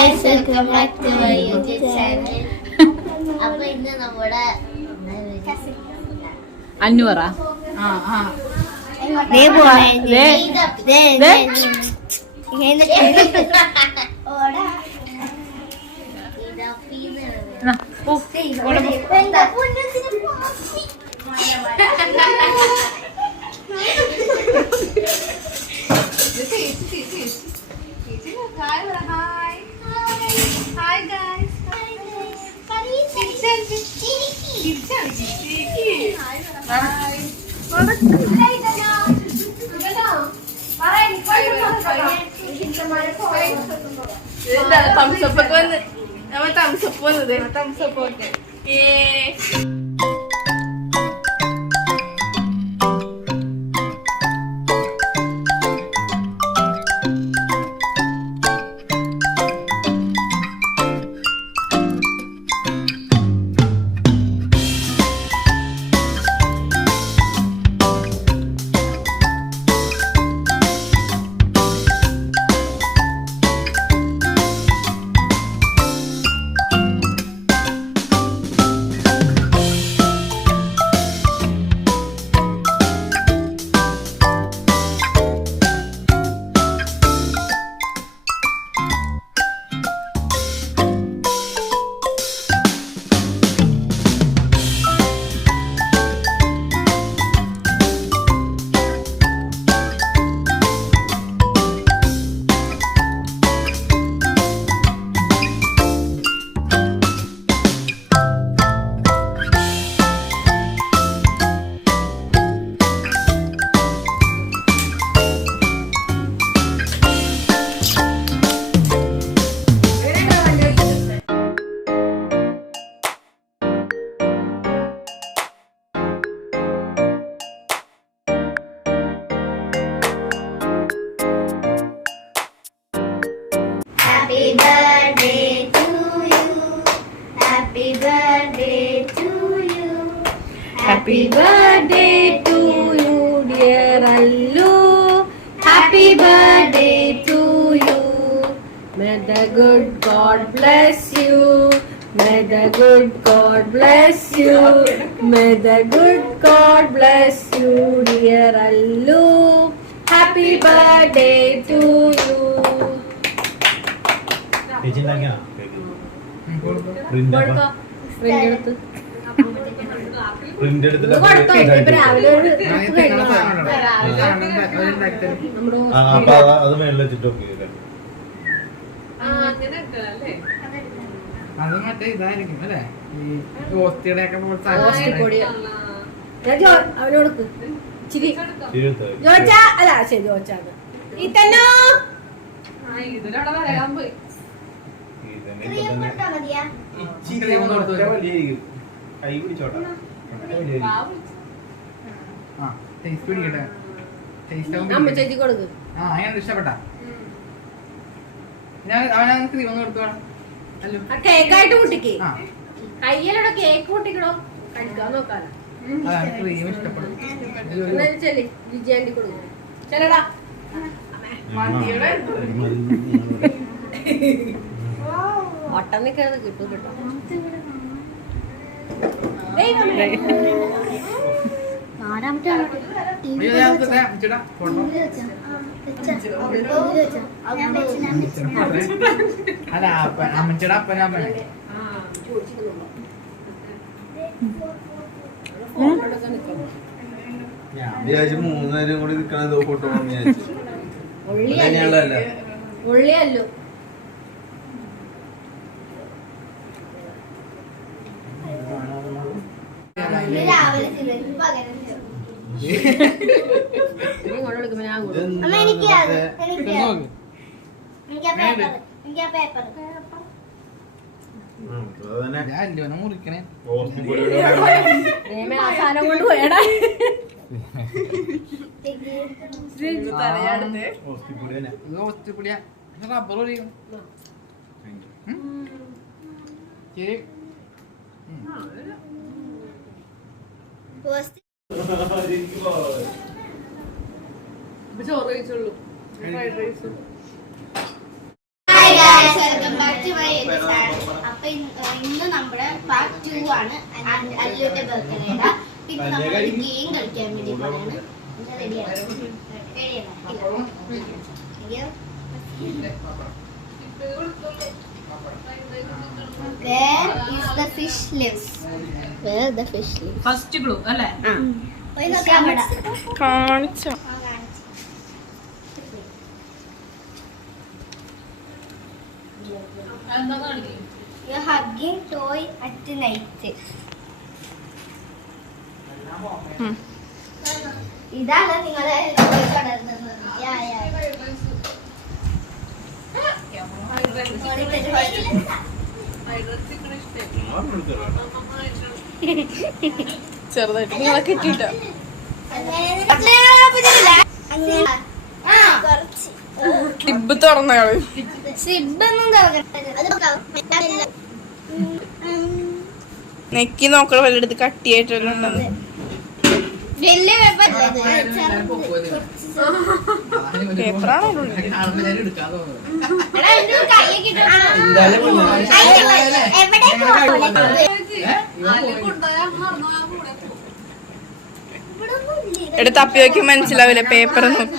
Guys welcome back to my YouTube channel. അപ്പോൾ ഇന്ന് നമ്മുടെ അഞ്ഞൂറ Hi guys. Thumbs up വന്ന് നമ്മ thumbs up വന്നത് thumbs up okay. Happy birthday to you. Happy birthday to you. Happy birthday to you, dear Allu. Happy birthday to you. May the good God bless you. May the good God bless you. May the good God bless you, dear Allu. Happy birthday to you. അത് മേളിൽ വെച്ചിട്ടൊക്കെ അത് മറ്റേ ഇതായിരിക്കും അല്ലേ ഈ ഓസ്തിയുടെ ഒക്കെ അവനോട് ചോദിച്ചാ അല്ല ശരി ചോദിച്ചാണ് ഇതല്ലോ ഇതിലവിടെ വരാൻ പോയി ക്രീം കൊടുത്താ മതിയാ? കൈ പിടിച്ചോട്ടെ ടേസ്റ്റ് പിടിക്കട്ടെ അമ്മ ചേച്ചി കൊടുക്ക്. ആ ഞാൻ ഇഷ്ടപ്പെട്ട ഞാൻ അവനെ ക്രീം ഒന്ന് കൊടുത്തു അല്ലോ ആ കേക്കായിട്ട് കുട്ടിക്ക് ആ കയ്യിലൂടെ കേക്ക് കുട്ടിക്കണോ കഴിക്കാൻ നോക്കാലോ. അതാണ് ക്രീം ഇഷ്ടപ്പെടും എന്നാലും ചെല്ലി ജിജിയാണ്ടി കൊടുക്കും ചെല്ലടാ. ഒട്ടം നിൽക്കാതെ കിട്ടും കേട്ടോ. അല്ല അമ്മച്ചയുടെ അപ്പനമ്മനെ ഞാൻ വിചാരിച്ചു 3 നേരം കൂടി നിക്കണത് ഫോട്ടോ ഉള്ളിയല്ലോ രാവിലെ ചിലർക്ക് പകരം കൊണ്ടെടുക്കുമ്പോ ഞാൻ കൊടുക്കും. അമ്മ എനിക്ക് ആ പേപ്പർ മുറിക്കണേ ആ സാധനം കൊണ്ട് പോയടാ. റബ്ബർ ഒഴിയും ശരി ചോറ് കഴിച്ചുള്ളൂ. ഫ്രൈഡ് റൈസും Hi guys, welcome back അപ്പൊ ഇന്ന് നമ്മുടെ പാർട്ട് 2 ആണ് അല്ലുവിന്റെ ബർത്ത്ഡേയുടെ. പിന്നെ നമ്മൾ ഗെയിം കളിക്കാൻ വേണ്ടി പോവാണ്. Where is the fish lives? Where the fish lives? First clue അല്ലേ? കാണിച്ചോ? You're hugging toy at night. ഇതാണ് നിങ്ങളെ കടന്നത്. ചെറുതായിട്ട് നിങ്ങളെ കിട്ടിട്ടോ. സിബ് തുറന്നോളൂ. നെക്കി നോക്കണ വല്ലടുത്ത് കട്ടിയായിട്ടുണ്ടെന്ന്. വലിയ പേപ്പറാണോ? എടുത്ത് തപ്പി നോക്കി മനസ്സിലാവില്ല. പേപ്പർ നോക്കി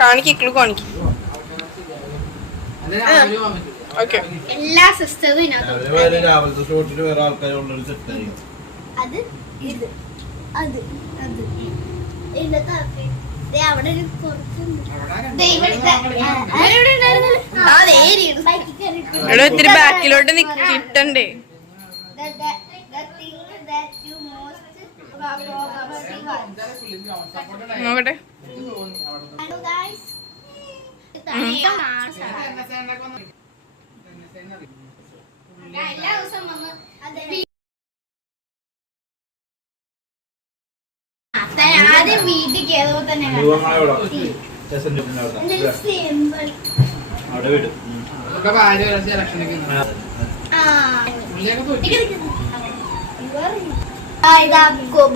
കാണിക്കൂ കാണിക്കും. എല്ലാ സിസ്റ്ററും രാവിലത്തെ ഷോട്ടില് വേറെ ആൾക്കാരുള്ളൊരു സെറ്റ് ആയി. അത് ഇത് അത് അത് അവിടെ ഒരു ഇവിടെ ഇത്തിരി ബാക്കിലോട്ട് കിട്ടണ്ടേ? നോക്കട്ടെ. എല്ലാ ദിവസം വന്ന് ആദ്യം വീട്ടിൽ കയറുമ്പോ തന്നെ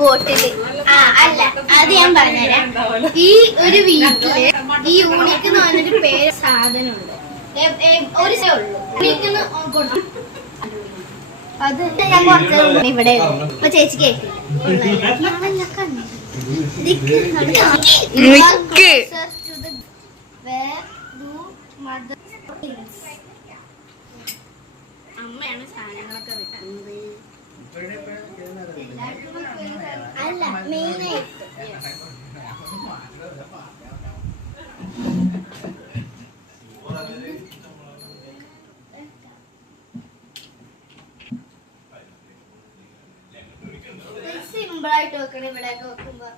ബോട്ടില് അല്ല അത് ഞാൻ പറഞ്ഞുതരാം. ഈ ഒരു വീട്ടില് ഈ യൂണിക്ക് എന്ന് പറഞ്ഞൊരു പേര് സാധനമുണ്ട്. ഒരു ഉള്ളൂ യൂണിക്ക് അത് ഞാൻ കുറച്ച് ഇവിടെ ഇപ്പൊ ചേച്ചി കേട്ടില്ല. അമ്മയാണ് സാധനങ്ങളൊക്കെ വെക്കുന്നത്. അല്ല മെയിനായിട്ട് സിമ്പിളായിട്ട് വെക്കണം. ഇവിടെയൊക്കെ വെക്കുമ്പോ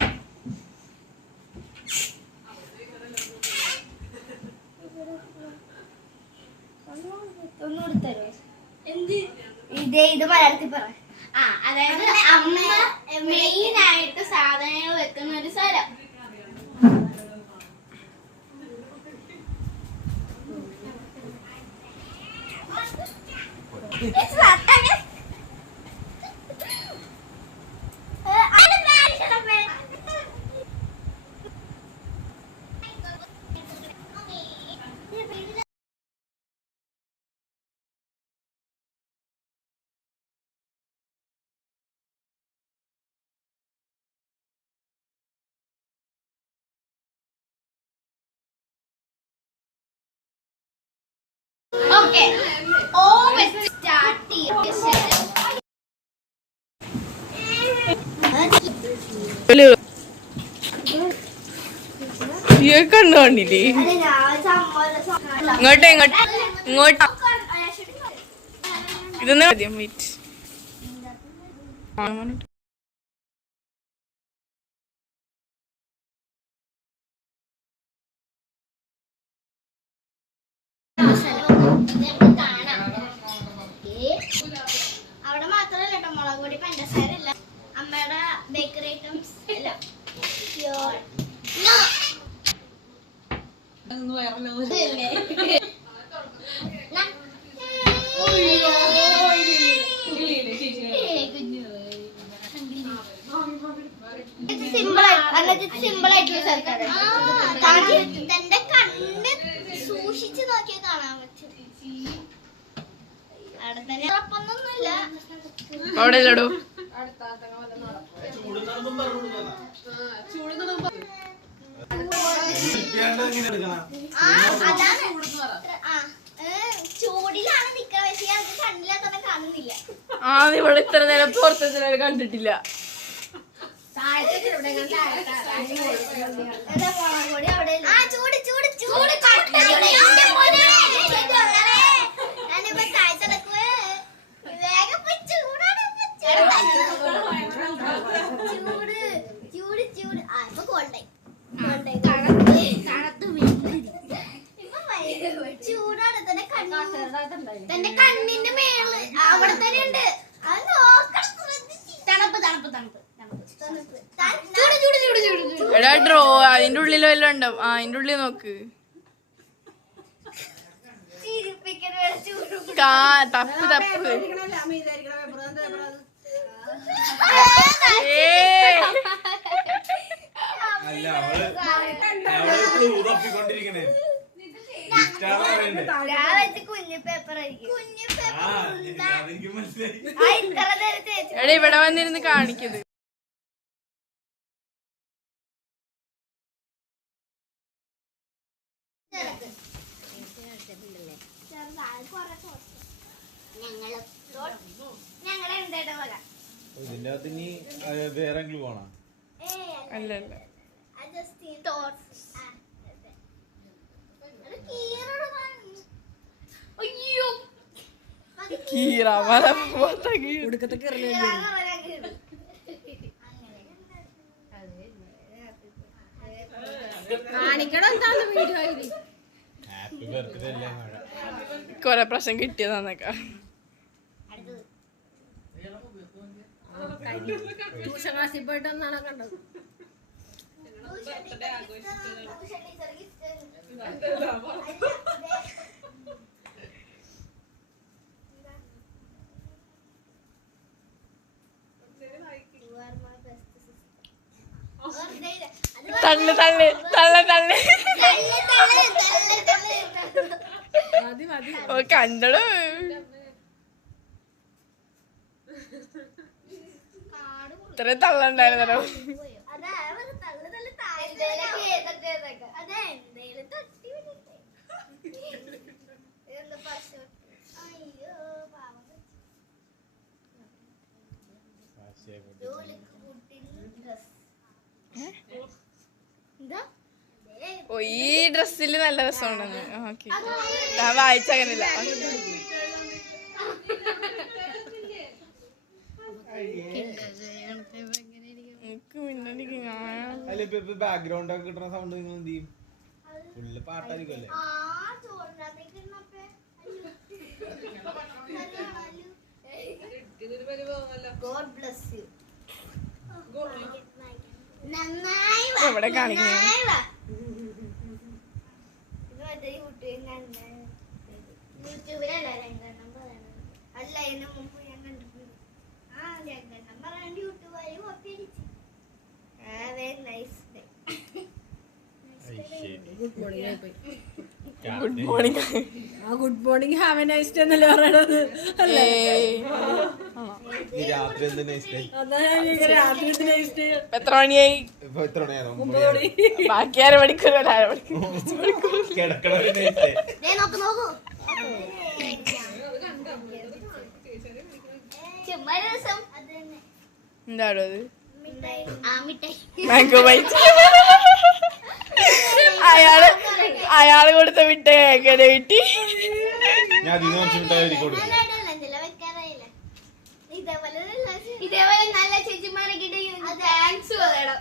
ഒന്നുകൂടി തരുമോ? ഇത് മലയാളത്തിൽ പറ. അതായത് അമ്മ മെയിൻ ആയിട്ട് സാധനങ്ങൾ വെക്കുന്ന ഒരു സ്ഥലം. Okay. O വെച്ച് സ്റ്റാർട്ട് കണ്ടുകൊണ്ടില്ലേ? ഇങ്ങോട്ട് ഇങ്ങോട്ട് ഇങ്ങോട്ട് ഇതൊന്നും മതിയോ? വെയിറ്റ്. നമുക്ക് കാണാം. അവിടെ മാത്രമല്ല കേട്ടോ മുളക് പൊടി പഞ്ചസാര അല്ല, അമ്മയുടെ ബേക്കറി ഐറ്റംസ് അല്ല. സിമ്പിൾ ആയിട്ടുള്ള സ്ഥലത്താണ്. തന്റെ കണ്ണ് സൂക്ഷിച്ചു നോക്കിയാൽ കാണാൻ പറ്റും. അവിടെ തന്നെ ഉറപ്പൊന്നുമില്ല. അവിടെ ഇല്ലടോ ചൂടിലാണ് നിക്കാൻ പക്ഷേ അത് കണ്ണിലാ തന്നെ കാണുന്നില്ല. ആ ഇവിടെ ഇത്ര നേരം പുറത്തെത്തിനാലും കണ്ടിട്ടില്ല. ചൂടാണ് തന്റെ കണ്ണിന്റെ മേള് അവിടെ തന്നെ ഉണ്ട്. അത് നോക്കണം. തണുപ്പ് തണുപ്പ് തണുപ്പ് എടാ ഡ്രോ അതിന്റെ ഉള്ളിൽ വല്ലതും ഉണ്ടാവും. ആ അതിന്റെ ഉള്ളിൽ നോക്ക്. തപ്പ് തപ്പ്. അല്ല അവള് ഉറപ്പിക്കൊണ്ടിരിക്കണേ. കുഞ്ഞു പേപ്പർ എടാ ഇവിടെ വന്നിരുന്ന് കാണിക്കുന്നത്. ഇതിന്റെ അകത്ത് ഇനി വേറെ ഗ്ലൂ ആണോ? അല്ല അല്ല കീറ കൊറേ പ്രശ്നം കിട്ടിയതാന്നൊക്കെ. ട്യൂഷൻ ക്ലാസ്സിൽ പോയിട്ട് ഒന്നാണോ കണ്ടത്? തള്ളു തള്ളു തള്ള തള്ളു. ഓ കണ്ടടോ. ഇത്ര തള്ളുണ്ടായിരുന്നോ? ഓ ഈ ഡ്രസ്സില് നല്ല രസമുണ്ടെന്ന്. ഓക്കെ ഞാൻ വായിച്ചങ്ങനില്ല. ബാക്ക്ഗ്രൗണ്ട് ഒക്കെ കിട്ടുന്ന സൗണ്ട് നിങ്ങൾ എന്ത് ചെയ്യും? ഫുള്ള് പാട്ടായിരിക്കുമല്ലേ? എവിടെ കാണിക്കുന്നു? യൂട്യൂബിലല്ല രണ്ടെണ്ണം പറയണത്. അല്ല ഇതിന് മുമ്പ് ഞാൻ കണ്ടിട്ടുണ്ട്. രണ്ടെണ്ണം പറയാണ്ട് യൂട്യൂബായി കോപ്പി അടിച്ചു. ഗുഡ് മോർണിംഗ് പോയി. Good morning. ആ good morning have a nice day എന്നല്ലേ പറയണത്? രാത്രി എന്ത് നൈസ് ഡേ? രാത്രി നൈസ് ഡേ. എത്ര മണിയായി? എത്ര മണിയാണോ? ബാക്കി 1/2 മണിക്കൂർ 1/2 മണിക്കൂർ കിടക്കണ നൈസ് ഡേ. നോക്കൂ എന്താണോ അത്? Mango bite. അയാള് കൊടുത്ത മിഠായി എങ്ങനെ കിട്ടി? ഞാൻ അതിന് കുറച്ച് മിഠായി കൊടുക്കും. ഇതേപോലെ നല്ല ചേച്ചിമാരൊക്കെ താങ്ക്സ് പറയണം.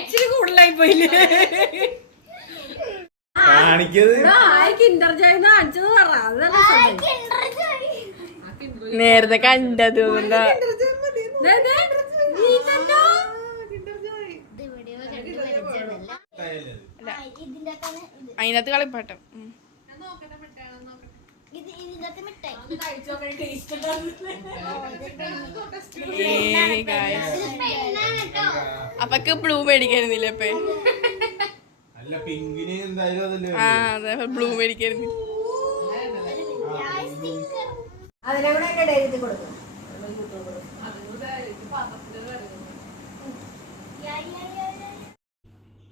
ഇച്ചിരി കൂടുതലായി പോയില്ലേ? കാണിക്കത് ഇന്റർജോയിന്ന് കാണിച്ചത് പറ അതല്ല നേരത്തെ കണ്ടത് കൊണ്ടാ അതിനകത്ത് കളിപ്പാട്ടം. അപ്പൊക്ക് ബ്ലൂ മേടിക്കായിരുന്നില്ലേ ഇപ്പൊ? അല്ല പിങ്കിന് എന്തായാലും അതല്ലേ ആ അതെ, ബ്ലൂ മേടിക്കായിരുന്നു. അതിനെ കൂടെ എങ്ങനെ എഴുതി കൊടുക്കും.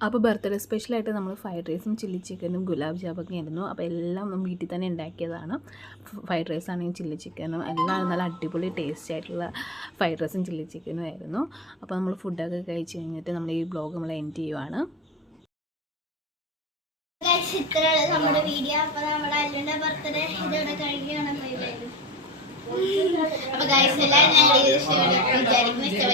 അപ്പോൾ ബർത്ത്ഡേ സ്പെഷ്യലായിട്ട് നമ്മൾ ഫ്രൈഡ് റൈസും ചില്ലി ചിക്കനും ഗുലാബ് ജാമൊക്കെ ആയിരുന്നു. അപ്പോൾ എല്ലാം നമ്മൾ വീട്ടിൽ തന്നെ ഉണ്ടാക്കിയതാണ്. ഫ്രൈഡ് റൈസ് ആണെങ്കിലും ചില്ലി ചിക്കനും എല്ലാം നല്ല അടിപൊളി ടേസ്റ്റ് ആയിട്ടുള്ള ഫ്രൈഡ് റൈസും ചില്ലി ചിക്കനും ആയിരുന്നു. അപ്പോൾ നമ്മൾ ഫുഡൊക്കെ കഴിച്ച് കഴിഞ്ഞിട്ട് നമ്മൾ ഈ വ്ളോഗ് നമ്മൾ എൻഡ് ചെയ്യുവാണ്. നമ്മുടെ വീഡിയോ. അപ്പൊ നമ്മുടെ അല്ലുന്റെ ബർത്ത്ഡേ ഇതോടെ കഴിക്കുകയാണ്. അപ്പൊ ഗൈസ് എല്ലാവരും വിചാരിക്കും